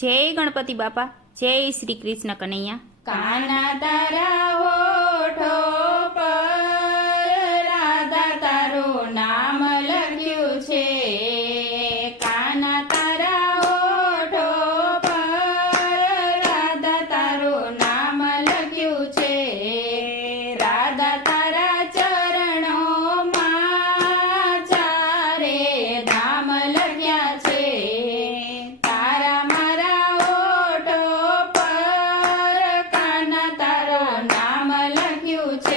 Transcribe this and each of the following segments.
જય ગણપતિ બાપા, જય શ્રી કૃષ્ણ કનૈયા. કાના તારા હોઠો પર રાધા તારું નામ લખ્યું છે. કાના તારા હોઠો પર રાધા તારું નામ લખ્યું છે. રાધા તારા ચરણોમાં ચારે ધામ લખ્યા છે. તારા મારા હોઠો પર કાના તારું નામ લખ્યું છે.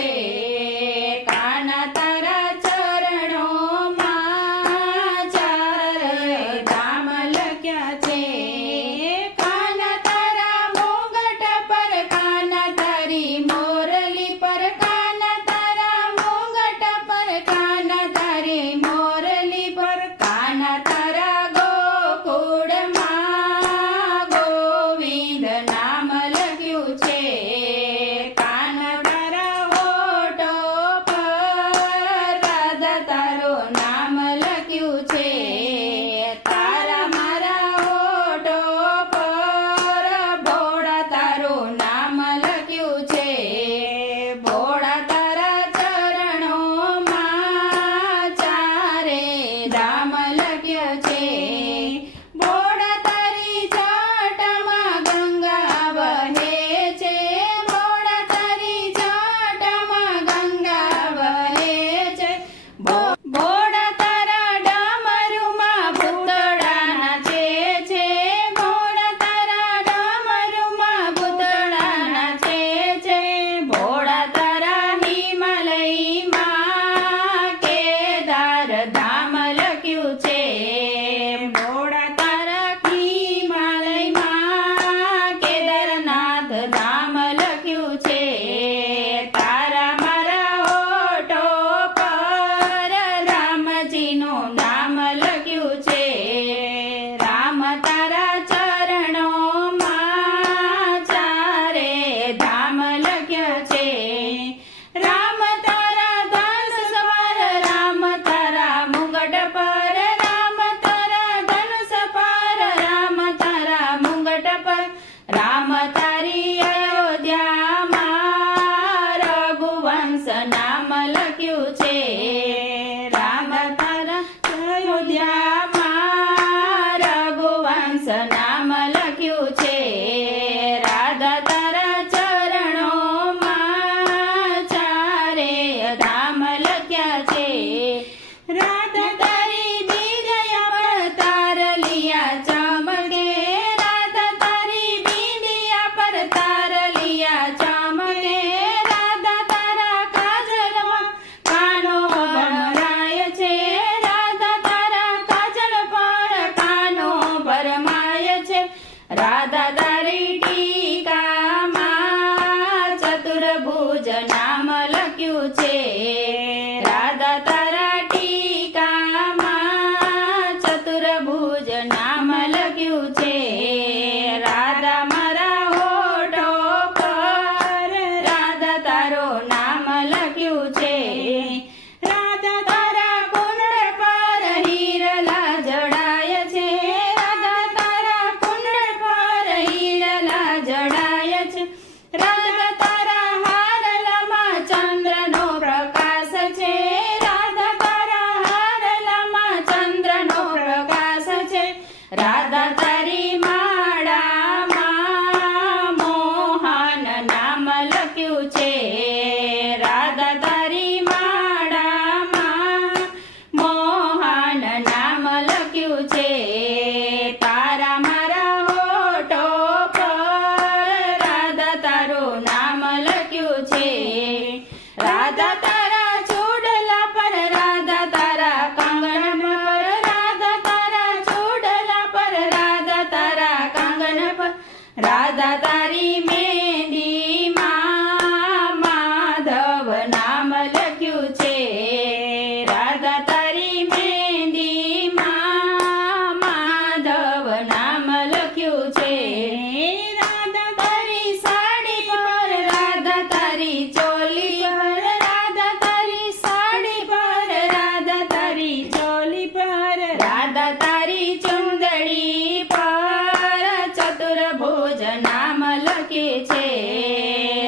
નામ લખ્યું છે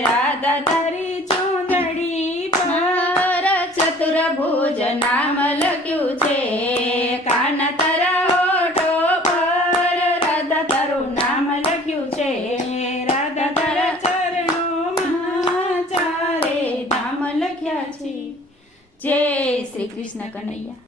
રાધા તારી ચૂંદડી પર ચતુર્ભુજ નામ લખ્યું છે કાના તારા હોઠો પર રાધા તારું નામ લખ્યું છે રાધા તારા ચરણોમાં ચારે ધામ લખ્યા છે જય શ્રી કૃષ્ણ કનૈયા.